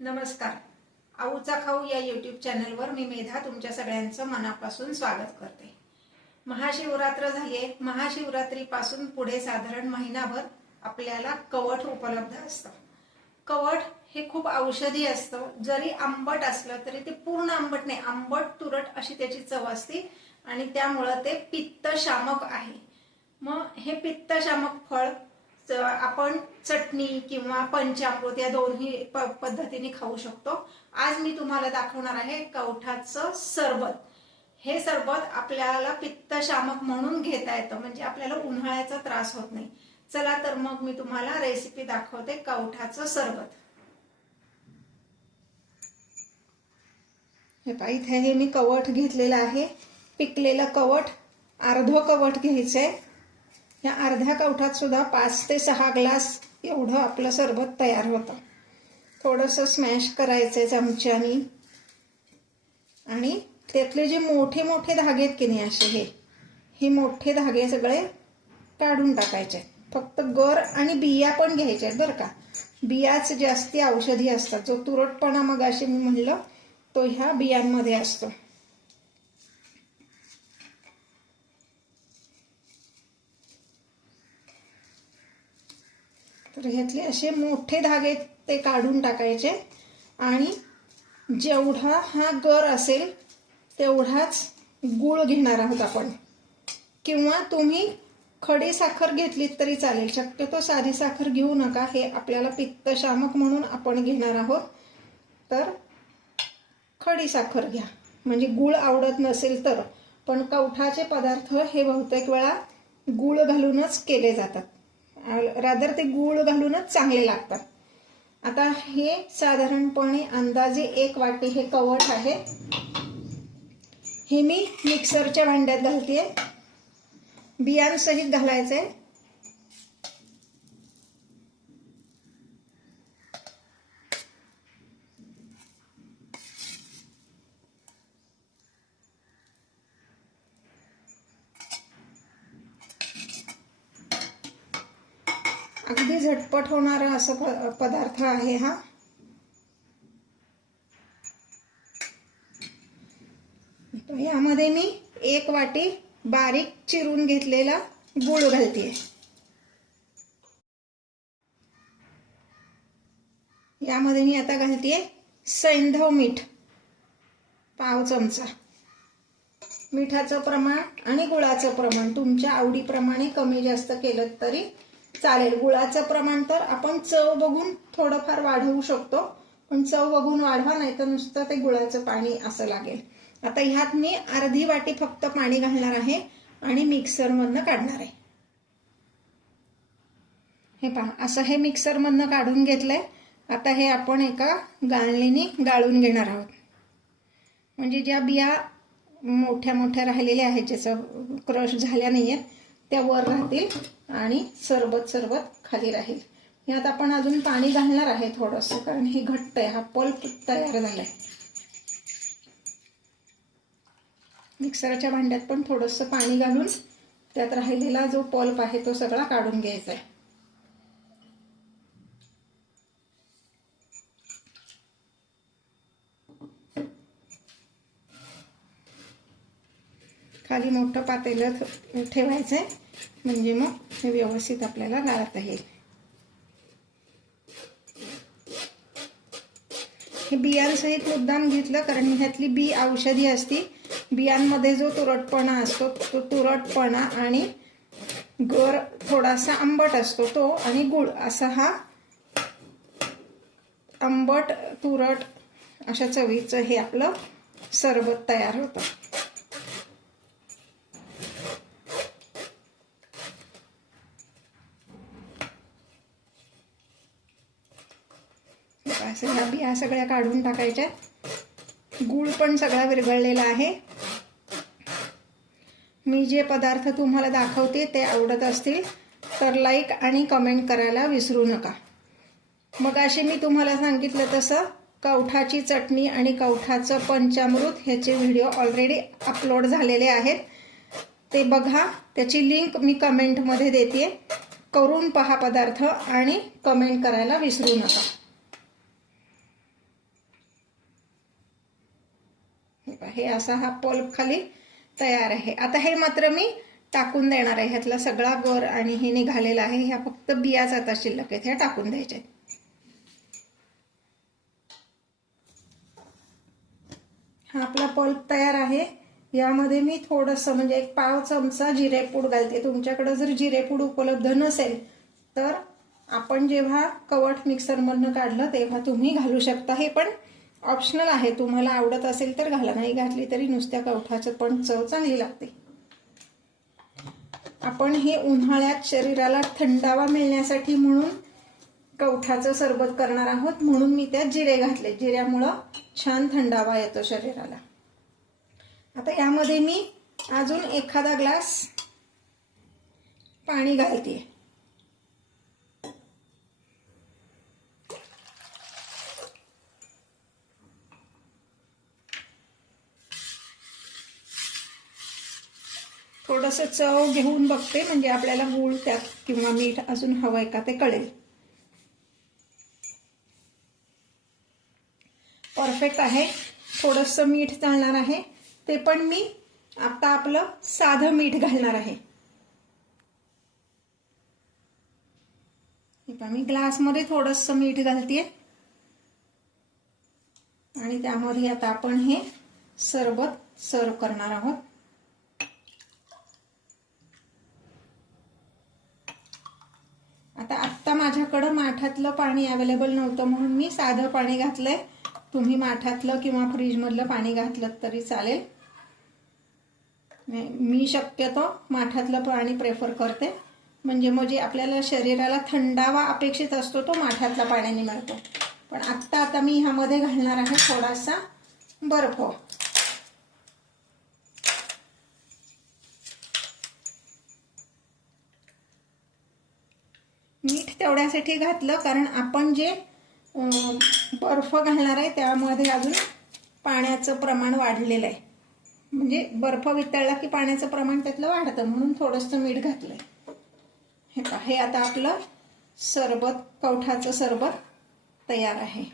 नमस्कार. आऊचा खाऊ या यूट्यूब चॅनलवर मी मेधा तुमच्या सगळ्यांचं मनापासून स्वागत करते. महाशिवरात्र झालीये. महाशिवरात्रीपासून पुढे साधारण महिनाभर आपल्याला कवठ उपलब्ध असतं. कवठ हे खूप औषधी असतं. जरी आंबट असलं तरी ते पूर्ण आंबट नाही, आंबट तुरट अशी त्याची चव असते आणि त्यामुळे ते पित्तशामक आहे. मग हे पित्तशामक फळ आपण चटणी किंवा पंचामृत या दोन्ही पद्धतीने खाऊ शकतो. आज मी तुम्हाला दाखवणार आहे कवठाचं सरबत. हे सरबत आपल्याला पित्तशामक म्हणून घेता येतं, म्हणजे आपल्याला उन्हाळ्याचा त्रास होत नाही. चला तर मग मी तुम्हाला रेसिपी दाखवते कवठाचं सरबत. हे पहा, इथे हे मी कवठ घेतलेलं आहे. पिकलेलं कवठ अर्ध कवठ घ्यायचंय. या अर्ध्या कवठात सुद्धा 5 ते 6 ग्लास एवढं आपलं सरबत तयार होतं. थोडंसं स्मॅश करायचंय चमच्यानी आणि त्यातले जे मोठे मोठे धागे आहेत की नाही असे हे मोठे धागे सगळे काढून टाकायचे. फक्त गर आणि बिया पण घ्यायच्या आहेत बरं का. बियाच जास्ती औषधी असतात. जो तुरटपणा मग असे मी म्हणलं तो ह्या बियांमध्ये असतो. तर ह्यातले असे मोठे धागे ते काढून टाकायचे आणि जेवढा हा गर असेल तेवढाच गूळ घेणार आहोत आपण, किंवा तुम्ही खडी साखर घेतलीत तरी चालेल. शक्यतो साधी साखर घेऊ नका. हे आपल्याला पित्तशामक म्हणून आपण घेणार आहोत. तर खडी साखर घ्या, म्हणजे गूळ आवडत नसेल तर. पण कवठाचे पदार्थ हे बहुतेक वेळा गूळ घालूनच केले जातात. रादर ते गूळ घालूनच चांगले लागतात. आता हे साधारणपणे अंदाजे 1 वाटी हे कवठ आहे. हे मी मिक्सरच्या भांड्यात घालतेय. बियांसहित घालायचंय. अगदी झटपट होणारा असं पदार्थ आहे हा. यामध्ये मी 1 वाटी बारीक चिरून घेतलेला गूळ घालतेय. यामध्ये मी आता घालतेय सैंधव मीठ, पाव चमचा. मिठाचं प्रमाण आणि गुळाचं प्रमाण तुमच्या आवडीप्रमाणे कमी जास्त केलं तरी चालेल. गुळाचं प्रमाण तर आपण चव बघून थोडंफार वाढवू शकतो, पण चव बघून वाढवा, नाही तर नुसतं ते गुळाचं पाणी असं लागेल. आता ह्यात मी अर्धी वाटी फक्त पाणी घालणार आहे आणि मिक्सरमधनं काढणार आहे. हे पहा, असं हे मिक्सरमधनं काढून घेतलंय. आता हे आपण एका गाळणीने गाळून घेणार आहोत, म्हणजे ज्या बिया मोठ्या मोठ्या राहिलेल्या आहेत, ज्याचं क्रश झाल्या नाहीयेत, त्या वर राहतील आणि सरबत खाली राहील. यात आपण अजून पाणी घालणार आहे थोडंसं, कारण हे घट्ट आहे. हा पल्प तयार झालाय. मिक्सरच्या भांड्यात पण थोडंसं पाणी घालून त्यात राहिलेला जो पल्प आहे तो सगळा काढून घ्यायचा आहे. खाली मोठं पातेलं ठेवायचंय, म्हणजे मग हे व्यवस्थित आपल्याला गाळता येईल. हे बियांसहित मुद्दाम घेतलं कारण ह्यातली बी औषधी असती. बियांमध्ये जो तुरटपणा असतो तो तुरटपणा आणि गर थोडासा आंबट असतो तो, आणि गुळ असा हा आंबट तुरट अशा चवीचं हे आपलं सरबत तयार होतं. ह्या बिया सगळ्या काढून टाकायच्या. गूळ पण सगळा विरघळलेला आहे. मी जे पदार्थ तुम्हाला दाखवते ते आवडत असतील तर लाईक आणि कमेंट करायला विसरू नका. मग असे मी तुम्हाला सांगितलं तसं कवठाची चटणी आणि कवठाचं पंचामृत ह्याचे व्हिडिओ ऑलरेडी अपलोड झालेले आहेत. ते बघा. त्याची लिंक मी कमेंटमध्ये देते. करून पहा पदार्थ आणि कमेंट करायला विसरू नका. हे असा हा पल्प खाली तयार आहे. आता हे मात्र मी टाकून देणार आहे. ह्यातला सगळा गर आणि हे निघालेला आहे. ह्या फक्त बियाच आता शिल्लक आहेत, ह्या टाकून द्यायच्या. हा आपला पल्प तयार आहे. यामध्ये मी थोडंसं म्हणजे एक पाव चमचा जिरेपूड घालते. तुमच्याकडे जर जिरेपूड उपलब्ध नसेल तर आपण जेव्हा कवठ मिक्सरमधनं काढलं तेव्हा तुम्ही घालू शकता. हे पण ऑप्शनल आहे, तुम्हाला आवडत असेल तर घाला, नाही घातली तरी नुसत्या कवठाचं पण चव चांगली लागते. आपण हे उन्हाळ्यात शरीराला थंडावा मिळण्यासाठी म्हणून कवठाचं सरबत करणार आहोत, म्हणून मी त्यात जिरे घातले. जिऱ्यामुळं छान थंडावा येतो शरीराला. आता यामध्ये मी अजून एखादा ग्लास पाणी घालते. थोडंसं चव घेऊन बघते, म्हणजे आपल्याला गूळ त्यात किंवा मीठ अजून हवंय का ते कळेल. परफेक्ट आहे. थोडंसं मीठ चालणार आहे, ते पण मी आता आपलं साधं मीठ घालणार आहे. मी ग्लासमध्ये थोडंसं मीठ घालते आणि त्यामध्ये आता आपण हे सरबत सर्व करणार आहोत. आता माझ्याकडं माठातलं पाणी अवेलेबल नव्हतं म्हणून मी साधं पाणी घातलंय. तुम्ही माठातलं किंवा फ्रीजमधलं पाणी घातलं तरी चालेल. मी शक्यतो माठातलं पाणी प्रेफर करते, म्हणजे आपल्याला शरीराला थंडावा अपेक्षित असतो तो माठातल्या पाण्याने मिळतो. पण आता मी ह्यामध्ये घालणार आहे थोडासा बर्फ. मीठ तेवढ्यासाठी घातलं कारण आपण जे बर्फ घालणार आहे त्यामध्ये अजून पाण्याचं प्रमाण वाढलेलं आहे. म्हणजे बर्फ वितळला की पाण्याचं प्रमाण त्यातलं वाढतं, म्हणून थोडंसं मीठ घातलंय. हे आता आपलं सरबत, कवठाचं सरबत तयार आहे.